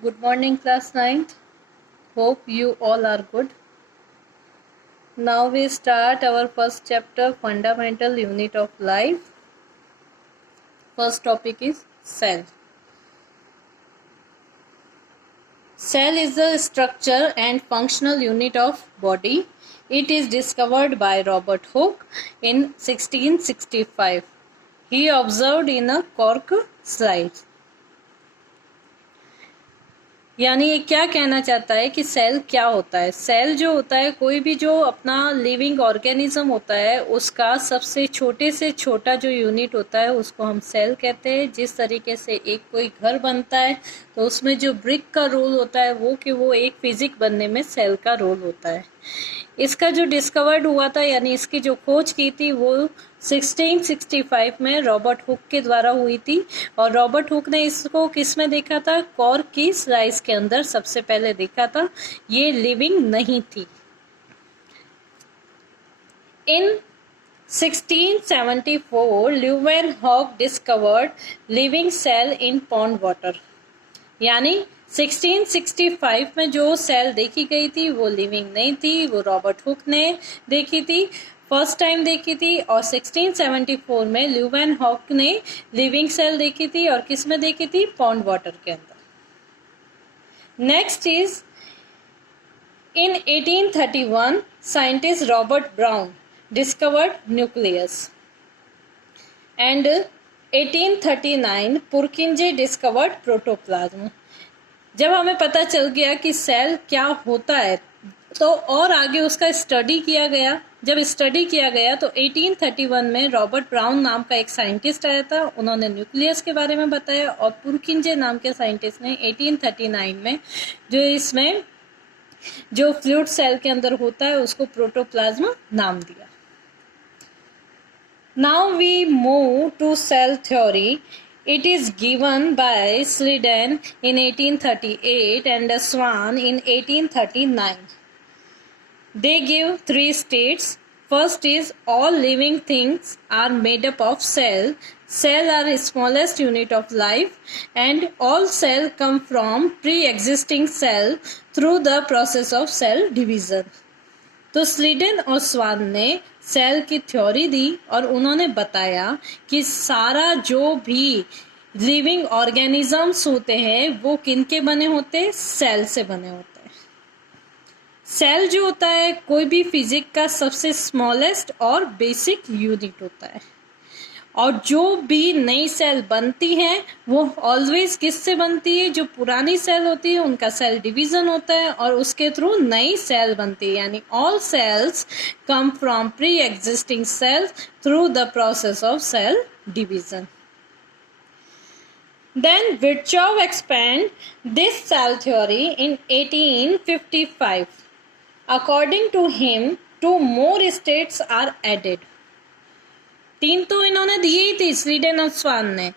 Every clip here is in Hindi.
Good morning, class 9th. Hope you all are good. Now we start our first chapter, Fundamental Unit of Life. First topic is cell. Cell is the structure and functional unit of body. It is discovered by Robert Hooke in 1665. He observed in a cork slide. यानी ये क्या कहना चाहता है कि सेल क्या होता है। सेल जो होता है, कोई भी जो अपना लिविंग ऑर्गेनिज्म होता है उसका सबसे छोटे से छोटा जो यूनिट होता है उसको हम सेल कहते हैं। जिस तरीके से एक कोई घर बनता है तो उसमें जो ब्रिक का रोल होता है वो एक फिजिक बनने में सेल का रोल होता है। इसका जो डिस्कवर्ड हुआ था यानी इसकी जो खोज की थी वो 1665 में रॉबर्ट हुक के द्वारा हुई थी। और रॉबर्ट हुक ने इसको किस में देखा था? कॉर्क की स्लाइस के अंदर सबसे पहले देखा था। ये लिविंग नहीं थी। In 1674 Leeuwenhoek discovered living cell in pond water. यानी 1665 में जो सेल देखी गई थी वो लिविंग नहीं थी, वो रॉबर्ट हुक ने देखी थी, फर्स्ट टाइम देखी थी। और 1674 में ल्यूवेनहॉक ने लिविंग सेल देखी थी। और किस में देखी थी? पॉन्ड वाटर के अंदर। Next is in 1831 scientist Robert brown discovered nucleus and 1839 पुरकिंजे discovered protoplasm. जब हमें पता चल गया कि सेल क्या होता है तो और आगे उसका स्टडी किया गया। जब स्टडी किया गया तो 1831 में रॉबर्ट ब्राउन नाम का एक साइंटिस्ट आया था, उन्होंने न्यूक्लियस के बारे में बताया। और पुरकिंजे नाम के साइंटिस्ट ने 1839 में जो इसमें जो फ्लूइड सेल के अंदर होता है उसको प्रोटोप्लाज्म नाम दिया। Now we move to cell theory. It is given by Sleeden in 1838 and Swan in 1839. They give 3 states. First is all living things are made up of cell. Cell are the smallest unit of life and all cell come from pre-existing cell through the process of cell division. तो स्लीडन और स्वान ने सेल की थ्योरी दी और उन्होंने बताया कि सारा जो भी लिविंग ऑर्गेनिजम्स होते हैं वो किनके बने होते हैं? सेल से बने होते हैं। सेल जो होता है कोई भी फिजिक का सबसे स्मॉलेस्ट और बेसिक यूनिट होता है। और जो भी नई सेल बनती है वो ऑलवेज किससे बनती है? जो पुरानी सेल होती है उनका सेल डिवीजन होता है और उसके थ्रू नई सेल बनती है। यानी all cells come from pre existing cells through the process of cell division. Then Virchow expanded this cell theory in 1855. According to him, 2 more states are added. 3 तो इन्होंने दिए ही थे स्लीडन और स्वान ने।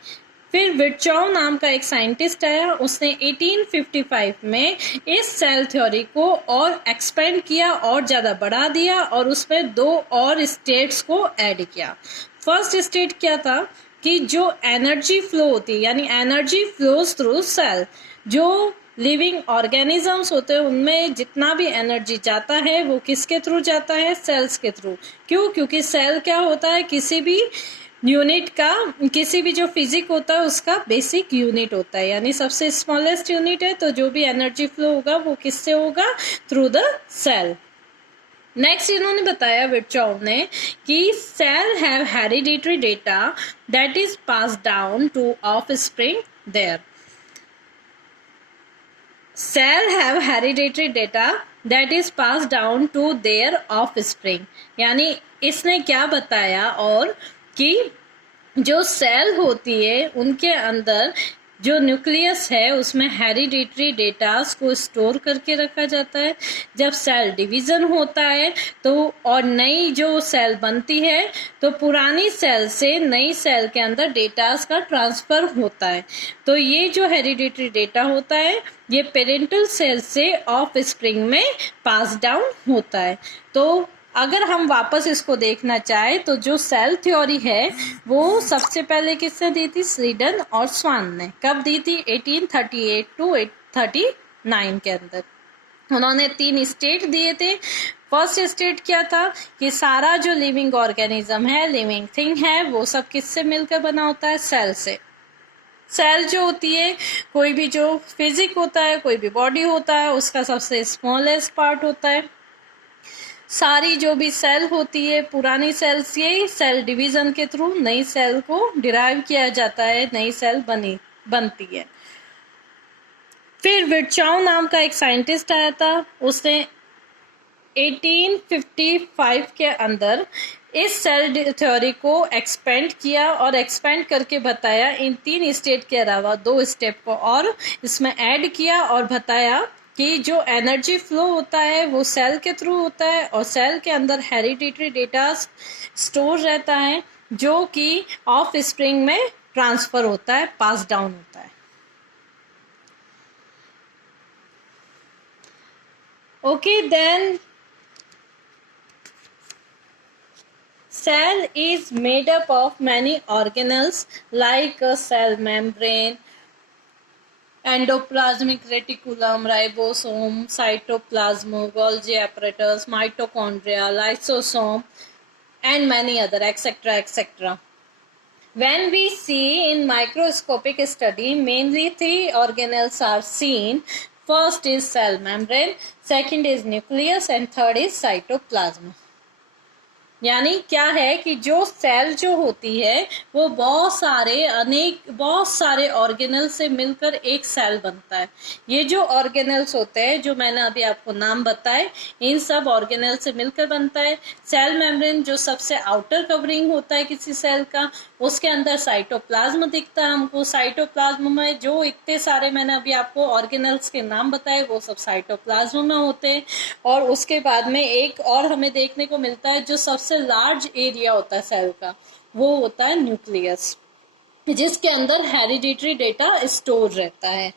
फिर विर्चॉव नाम का एक साइंटिस्ट आया, उसने 1855 में इस सेल थ्योरी को और एक्सपेंड किया और ज़्यादा बढ़ा दिया और उसमें 2 और स्टेट्स को ऐड किया। फर्स्ट स्टेट क्या था कि जो एनर्जी फ्लो होती है यानी एनर्जी फ्लोज थ्रू सेल। जो लिविंग ऑर्गेनिजम्स होते हैं उनमें जितना भी एनर्जी जाता है वो किसके थ्रू जाता है? सेल्स के थ्रू। क्यों? क्योंकि सेल क्या होता है? किसी भी यूनिट का, किसी भी जो फिजिक होता है उसका बेसिक यूनिट होता है, यानी सबसे स्मॉलेस्ट यूनिट है। तो जो भी एनर्जी फ्लो होगा वो किससे होगा? Through the cell. नेक्स्ट इन्होंने बताया विर्चॉव ने कि cell have hereditary data that is pass down to offspring there. Cell have hereditary data that is passed down to their offspring. यानी इसने क्या बताया और कि जो सेल होती है उनके अंदर जो न्यूक्लियस है उसमें हेरिडिटरी डेटास को स्टोर करके रखा जाता है। जब सेल डिवीजन होता है तो और नई जो सेल बनती है तो पुरानी सेल से नई सेल के अंदर डेटास का ट्रांसफर होता है। तो ये जो हेरिडिटरी डेटा होता है ये पेरेंटल सेल से ऑफ स्प्रिंग में पास डाउन होता है। तो अगर हम वापस इसको देखना चाहें तो जो सेल थ्योरी है वो सबसे पहले किसने दी थी? स्लीडन और स्वान ने। कब दी थी? 1838 टू 1839 के अंदर। उन्होंने 3 स्टेट दिए थे। फर्स्ट स्टेट क्या था कि सारा जो लिविंग ऑर्गेनिज्म है, लिविंग थिंग है, वो सब किससे मिलकर बना होता है? सेल से। सेल जो होती है, कोई भी जो फिजिक होता है, कोई भी बॉडी होता है, उसका सबसे स्मॉलेस्ट पार्ट होता है। सारी जो भी सेल होती है, पुरानी सेल्स, ये सेल डिवीजन के थ्रू नई सेल को डिराइव किया जाता है, नई सेल बनती है। फिर विर्चाउ नाम का एक साइंटिस्ट आया था, उसने 1855 के अंदर इस सेल थ्योरी को एक्सपेंड किया और एक्सपेंड करके बताया, इन 3 स्टेट के अलावा 2 स्टेप को और इसमें ऐड किया और बताया कि जो एनर्जी फ्लो होता है वो सेल के थ्रू होता है और सेल के अंदर हेरिडिटरी डेटा स्टोर रहता है जो कि ऑफ स्प्रिंग में ट्रांसफर होता है, पास डाउन होता है। Okay, then cell is made up of many organelles like a cell membrane, endoplasmic reticulum, ribosome, cytoplasm, Golgi apparatus, mitochondria, lysosome, and many other, etc., etc. When we see in microscopic study, mainly 3 organelles are seen. First is cell membrane, second is nucleus and third is cytoplasm. यानी क्या है कि जो सेल जो होती है वो बहुत सारे ऑर्गेनल से मिलकर एक सेल बनता है। ये जो ऑर्गेनल्स होते हैं, जो मैंने अभी आपको नाम बताए, इन सब ऑर्गेनल से मिलकर बनता है। सेल मेम्ब्रेन जो सबसे आउटर कवरिंग होता है किसी सेल का, उसके अंदर साइटोप्लाज्म दिखता है हमको। साइटोप्लाज्म में जो इतने सारे मैंने अभी आपको ऑर्गेनल्स के नाम बताए वो सब साइटोप्लाज्म में होते हैं। और उसके बाद में एक और हमें देखने को मिलता है जो सबसे लार्ज एरिया होता है सेल का, वो होता है न्यूक्लियस, जिसके अंदर हेरिडिटरी डेटा स्टोर रहता है।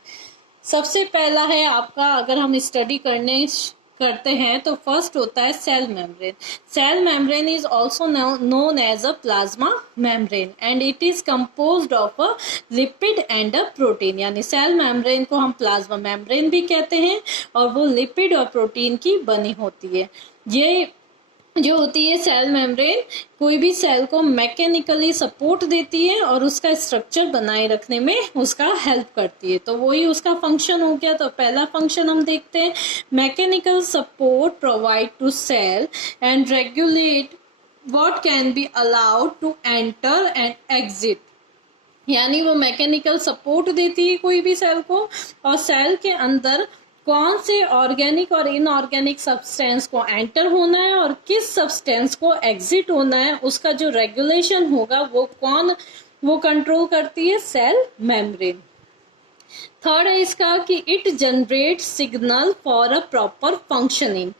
सबसे पहला है आपका, अगर हम स्टडी करते हैं तो फर्स्ट होता है cell membrane. Cell membrane is also known as a plasma membrane and it is composed of a lipid and a protein. यानी सेल मेम्ब्रेन को हम प्लाज्मा मेम्ब्रेन भी कहते हैं और वो लिपिड और प्रोटीन की बनी होती है। ये जो होती है सेल मेम्ब्रेन, कोई भी सेल को मैकेनिकली सपोर्ट देती है और उसका स्ट्रक्चर बनाए रखने में उसका हेल्प करती है। तो वही उसका फंक्शन हो गया। तो पहला फंक्शन हम देखते हैं, mechanical support provide to cell and regulate what can be allowed to enter and exit. यानी वो मैकेनिकल सपोर्ट देती है कोई भी सेल को, और सेल के अंदर कौन से ऑर्गेनिक और इनऑर्गेनिक सब्सटेंस को एंटर होना है और किस सब्सटेंस को एग्जिट होना है, उसका जो रेगुलेशन होगा वो कंट्रोल करती है सेल मेम्ब्रेन। थर्ड है इसका कि it generate signal for a proper functioning.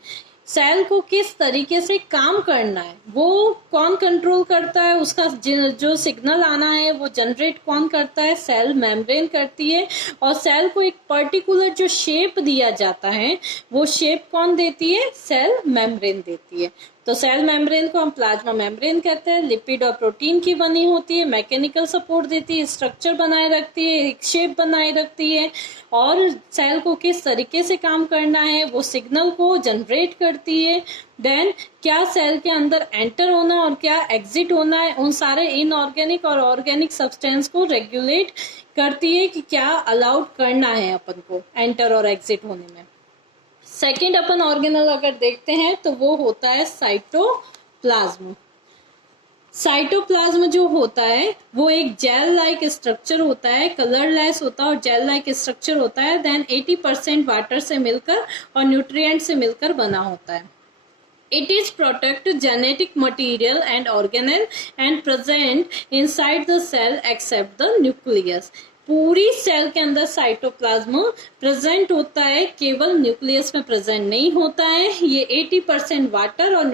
Cell को किस तरीके से काम करना है वो कौन कंट्रोल करता है, उसका जो सिग्नल आना है वो जनरेट कौन करता है? सेल मेम्ब्रेन करती है। और सेल को एक पर्टिकुलर जो शेप दिया जाता है वो शेप कौन देती है? सेल मेम्ब्रेन देती है। तो सेल मेम्ब्रेन को हम प्लाज्मा मेम्ब्रेन कहते हैं। लिपिड और प्रोटीन की बनी होती है, मैकेनिकल सपोर्ट देती है, स्ट्रक्चर बनाए रखती है, एक शेप बनाए रखती है और सेल को किस तरीके से काम करना है वो सिग्नल को जनरेट करती है। देन क्या सेल के अंदर एंटर होना और क्या एग्जिट होना है, उन सारे इनऑर्गेनिक और ऑर्गेनिक सब्सटेंस को रेगुलेट करती है कि क्या अलाउड करना है अपन को एंटर और एग्जिट होने में। सेकेंड अपन ऑर्गेनल अगर देखते हैं तो वो होता है साइटोप्लाज्म। साइटोप्लाज्म जो होता है वो एक जेल लाइक स्ट्रक्चर होता है, कलरलेस होता है और जेल लाइक स्ट्रक्चर होता है। देन 80% वाटर से मिलकर और न्यूट्रिएंट से मिलकर बना होता है। It is protect genetic material and organelle and present inside the cell except the nucleus. पूरी सेल के अंदर साइटोप्लाज्म प्रेजेंट होता है, केवल न्यूक्लियस में प्रेजेंट नहीं होता है। ये 80% वाटर और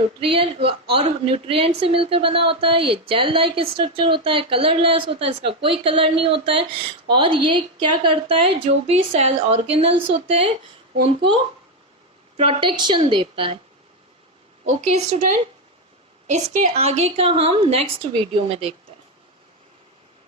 न्यूट्रिएंट से मिलकर बना होता है। ये जेल लाइक स्ट्रक्चर होता है, कलरलेस होता है, इसका कोई कलर नहीं होता है। और ये क्या करता है, जो भी सेल ऑर्गेनल्स होते हैं उनको प्रोटेक्शन देता है, ओके स्टूडेंट, इसके आगे का हम नेक्स्ट वीडियो में देखते हैं।